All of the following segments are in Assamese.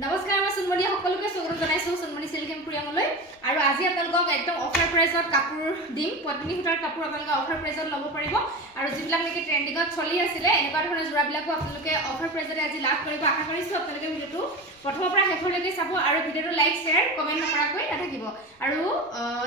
নমস্কাৰ মই সুনমণি সকলোকে স্বাগত জনাইছো সুনমণি সিল্ক এম্পোৰিয়ামলৈ আৰু আজি আপোনালোকক একদম অফাৰ প্ৰাইসত কাপোৰ দিম পত্নী সূতাৰ কাপোৰ আপোনালোকে অফাৰ প্ৰাইসত ল'ব পাৰিব আৰু যিবিলাক নেকি ট্ৰেন্ডিংত চলি আছিল এনেকুৱা ধৰণৰ জোৰাবিলাকো আপোনালোকে অফাৰ প্ৰাইসতে আজি লাভ কৰিব আশা কৰিছো আপোনালোকে ভিডিওটো প্ৰথমৰ পৰা শেষলৈকে চাব আৰু ভিডিওটো লাইক শেয়াৰ কমেন্ট নকৰাকৈ নাথাকিব আৰু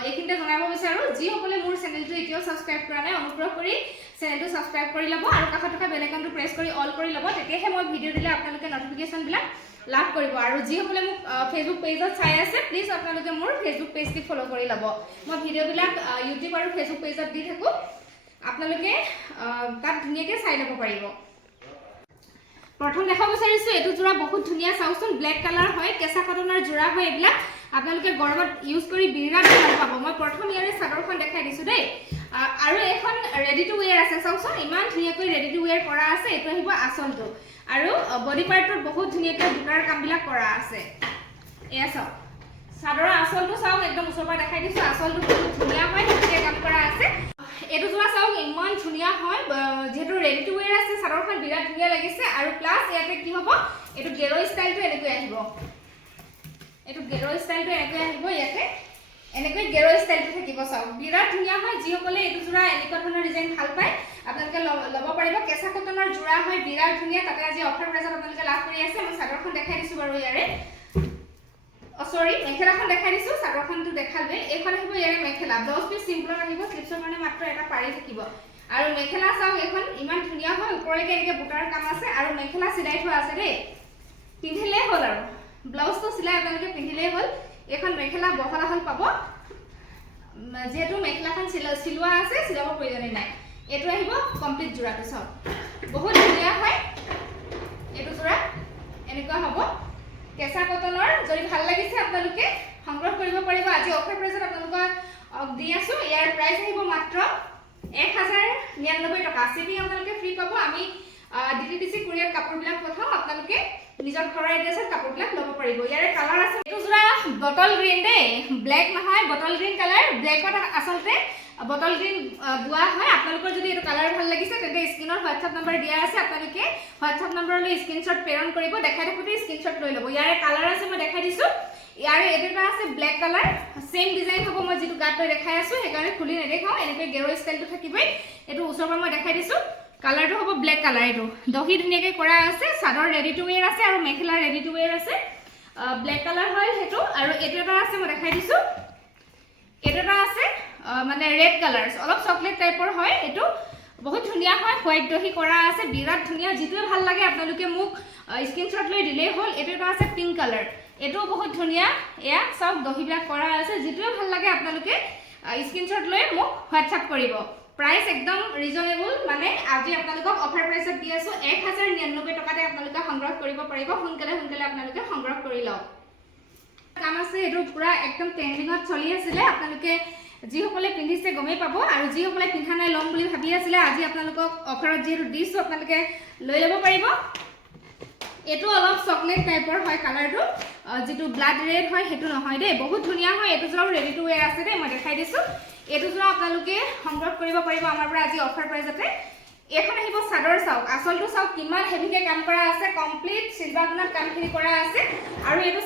এইখিনিতে জনাব বিচাৰো যিসকলে মোৰ চেনেলটো এতিয়াও সাবস্ক্ৰাইব কৰা নাই অনুগ্ৰহ কৰি চেনেলটো সাবস্ক্ৰাইব কৰি ল'ব আৰু কাষত থকা বেল আইকনটো প্ৰেছ কৰি অল কৰি ল'ব তেতিয়াহে মই ভিডিও দিলে আপোনালোকে নটিফিকেশন বিলাক লাভ কৰিব আৰু যিসকলে মোক ফেসবুক পেজত চাই আছে প্লিজ আপোনালোকে মোৰ ফেসবুক পেজটি ফলো কৰি ল'ব মই ভিডিও বিলাক ইউটিউব আৰু ফেসবুক পেজত দি থাকো আপোনালোকে তাত ধুনিয়াকৈ চাই ল'ব পাৰিব প্ৰথম দেখাব বিচাৰিছো এটো জোৰা বহুত ধুনিয়া চাওচোন ব্ল্যাক কালাৰ হয় কেঁচা কটনৰ জোৰা হয় এইবিলাক আপোনালোকে গৰমত ইউজ কৰি বিৰাট ভাল পাব মই প্ৰথম ইয়াৰে চাদৰখন দেখাই দিছো দেই আৰু এখন ৰেডি টু ওয়্যাৰ আছে চাওচোন ইমান ধুনিয়াকৈ ৰেডি টু ওয়্যাৰ কৰা আছে এটো আহিব আসলটো আৰু বডি পাৰ্টত বহুত ধুনিয়াকৈ বুটাৰ কামবিলাক কৰা আছে এয়া চাও চাদৰৰ আসলটো চাও একদম ওচৰৰ পৰা দেখাই দিছো আসলটো বহুত ধুনিয়া হয় ধুনিয়া কাম কৰা আছে এটো জোৰা চাও ইমান ধুনিয়া হয় যেহেতু ৰেডি টু ওয়্যাৰ আছে চাদৰখন বিৰাট ধুনিয়া লাগিছে আৰু প্লাস ইয়াতে কি হ'ব এটো গেৰো ষ্টাইলটো এনেকৈ আহিব এটো গেৰো ষ্টাইলটো এনেকৈ আহিব ইয়াতে এনেকৈ গেৰো ষ্টাইলটো থাকিব চাও বিৰাট ধুনিয়া হয় যিসকলে এটো জোৰা এনেকুৱা ধৰণৰ ডিজাইন ভাল পায় আপোনালোকে ল'ব পাৰিব কেঁচা কটনৰ জোৰা হয় বিৰাট ধুনিয়া তাতে আজি অফাৰ প্ৰাইসত আপোনালোকে লাভ কৰি আছে মই চাদৰখন দেখাই দিছো বাৰু ইয়াৰে সৰি মেখেলাখন দেখাই দিছো চাদৰখনটো দেখালে এখন আহিব ইয়াৰে মেখেলা ব্লাউজ পিস সিম্পলত আহিব স্লিপছৰ কাৰণে মাত্ৰ এটা পাৰি থাকিব আৰু মেখেলা চাও এখন ইমান ধুনিয়া হয় ওপৰলৈকে এনেকে বুটাৰ কাম আছে আৰু মেখেলা সিলাই থোৱা আছে দেই পিন্ধিলে হ'ল আৰু ব্লাউজটো সিলাই আপোনালোকে পিন্ধিলে হ'ল এখন মেখেলা বহলা হল পাব যেহেতু মেখেলাখন সিলোৱা আছে সিলাব প্ৰয়োজন নাই এটো আহিব কমপ্লিট জোৰাটো চাও বহুত ধুনিয়া হয় এটো জোৰা এনেকুৱা হ'ব কেঁচা কটনৰ যদি ভাল লাগিছে আপোনালোকে সংগ্ৰহ কৰিব পাৰিব আজি অফাৰ প্ৰাইসত আপোনালোকক দি আছো ইয়াৰ প্ৰাইস আহিব মাত্ৰ 1099 টকা শিপিং আপোনালোকে ফ্ৰী পাব আমি ডিটিডিসি কুৰিয়াৰ কাপোৰবিলাক পঠাও আপোনালোকে নিজৰ ঘৰৰ এড্ৰেছত কাপোৰবিলাক ল'ব পাৰিব ইয়াৰে কালাৰ আছে এটো জোৰা বটল গ্ৰীন দে ব্ল্যাক নহয় বটল গ্ৰীন কালাৰ ব্ল্যাকত আসলতে বটল গ্ৰীন দুয়া হয় আপোনালোকৰ যদি এটো কালাৰ ভাল লাগিছে তেন্তে স্ক্ৰিনৰ WhatsApp নম্বৰ দিয়া আছে আপোনালোকে WhatsApp নম্বৰলৈ স্ক্ৰিনশ্বট প্ৰেৰণ কৰিব দেখাই থাকোতে স্ক্ৰিনশ্বট লৈ ল'ব ইয়াৰে কালাৰ আছে মই দেখাই দিছো ইয়াৰে এটা আছে ব্ল্যাক কালাৰ সেম ডিজাইন হ'ব মই যেটো গাত লৈ দেখাই আছো হেকাৰণে খুলি নেদেখাও এনেকৈ গেৰো ষ্টাইলটো থাকিবই এটো ওচৰৰ পৰা মই দেখাই দিছো কালাৰটো হ'ব ব্ল্যাক কালাৰ এটো দহি ধুনিয়াকৈ কৰা আছে চাদৰ ৰেডি টু ওয়্যাৰ আছে আৰু মেখেলা ৰেডি টু ওয়্যাৰ আছে ব্ল্যাক কালাৰ হয় হেতু আৰু এটো এটা আছে মই দেখাই দিছো এটা আছে মানে ৰেড কালাৰ অলপ চকলেট টাইপৰ হয় এটো বহুত ধুনিয়া হয় হোৱাইট দহি কৰা আছে বিৰাট ধুনিয়া যেটো ভাল লাগে আপোনালোকে মোক স্ক্ৰিনশ্বট লৈ দিলে হ'ল এটা আছে পিংক কালাৰ এটো বহুত ধুনিয়া এয়া সব দহিবিলাক কৰা আছে যেটো ভাল লাগে আপোনালোকে স্ক্ৰিনশ্বট লৈ মোক WhatsApp কৰিব প্ৰাইস একদম ৰিজনেবল মানে আজি আপোনালোকক অফাৰ প্ৰাইসত দি আছো 1099 টকাতে আপোনালোকে সংগ্ৰহ কৰিব পাৰিব সোনকালে আপোনালোকে সংগ্ৰহ কৰি লওক কাম আছে এটো পুৰা একদম ট্ৰেন্ডিংত চলি আছিল আপোনালোকে যিসকলে পিন্ধিছে গমেই পাব আৰু যিসকলে পিন্ধা নাই লম বুলি ভাবি আছিল আজি আপোনালোকক অফাৰত যেটো দিছো আপোনালোকে লৈ ল'ব পাৰিব এটো অলপ চকলেট টাইপৰ হয় কালাৰটো যেটো ব্লাড ৰেড হয় হেতু নহয় দেই বহুত ধুনিয়া হয় এটো জোৰা ৰেডি টু ওয়্যাৰ আছে দেই মই দেখাই দিছো এটো জোৰা আপোনালোকে সংগ্ৰহ কৰিব পাৰিব আমাৰ পৰা আজি অফাৰ প্ৰাইসতে এখন আহিব চাদৰ চাওক আসলটো চাওক কিমান হেভিকে কাম কৰা আছে কমপ্লিট সিলভাৰ গুণত কামখিনি কৰা আছে আৰু এটো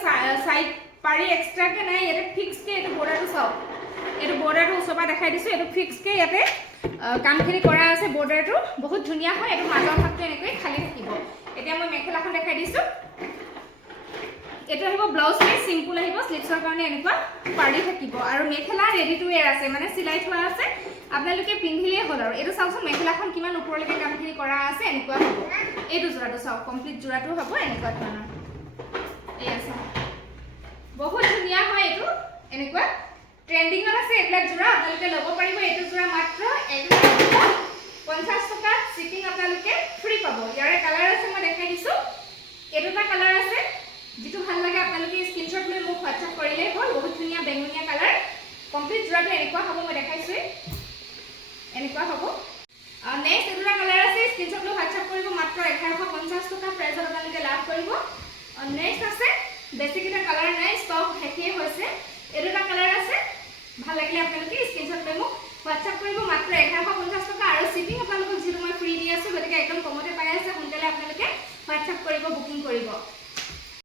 সাইড পাৰি এক্সট্ৰাকে নাই ইয়াতে ফিক্স কে এটো বৰ্ডাৰটো চাওক এটো বৰ্ডাৰটো ওচৰপা দেখাই দিছো এটো ফিক্স কে ইয়াতে কামখিনি কৰা আছে বৰ্ডাৰটো বহুত ধুনিয়া হয় এটো মাজৰ ভাগটো এনেকৈ খালি থাকিব এতিয়া মই মেখেলাখন দেখাই দিছো এটো আহিব ব্লাউজ পিস সিম্পল আহিব স্লিপছৰ কাৰণে এনেকুৱা পাৰি থাকিব আৰু মেখেলা ৰেডি টু ওয়্যাৰ আছে মানে সিলাই থোৱা আছে আপোনালোকে পিন্ধিলে হ'ল আৰু এটো চাওকচোন মেখেলাখন কিমান ওপৰলৈকে কামখিনি কৰা আছে এনেকুৱা হ'ব এটো জোৰাটো চাওক কমপ্লিট জোৰাটো হ'ব এনেকুৱা ধৰণৰ এয়া চাওক বহুত ধুনিয়া হয় এটো এনেকুৱা ট্ৰেন্ডিংত আছে এইবিলাক জোৰা আপোনালোকে ল'ব পাৰিব এটো জোৰা মাত্ৰ 1050 টকা শিপিং আপোনালোকে ফ্ৰী পাব ইয়াৰে কালাৰ আছে মই দেখাই দিছো এটোটা কালাৰ আছে যেটো ভাল লাগে আপোনালোকে স্ক্ৰিনশ্বট লৈ মোক WhatsApp কৰিলে হ'ল বহুত ধুনিয়া বেঙুনিয়া কালাৰ কমপ্লিট জোৰাটো এনেকুৱা হ'ব মই দেখাইছো এনেকুৱা হ'ব নেক্সট এটোটা কালাৰ আছে স্ক্ৰিনশ্বট লৈ WhatsApp কৰিব মাত্ৰ 1150 টকা প্ৰাইসত আপোনালোকে লাভ কৰিব নেক্সট আছে বেছিকিটা কালাৰ নাই ষ্টক শেষে হৈছে এটোটা কালাৰ আছে ভাল লাগিলে আপোনালোকে স্ক্ৰিনশ্বট লৈ মোক WhatsApp কৰিব মাত্ৰ 1150 টকা আৰু শিপিং আপোনালোকক যেটো মই ফ্ৰী দি আছো গতিকে একদম কমতে পাই আছে সোনকালে আপোনালোকে WhatsApp কৰিব বুকিং কৰিব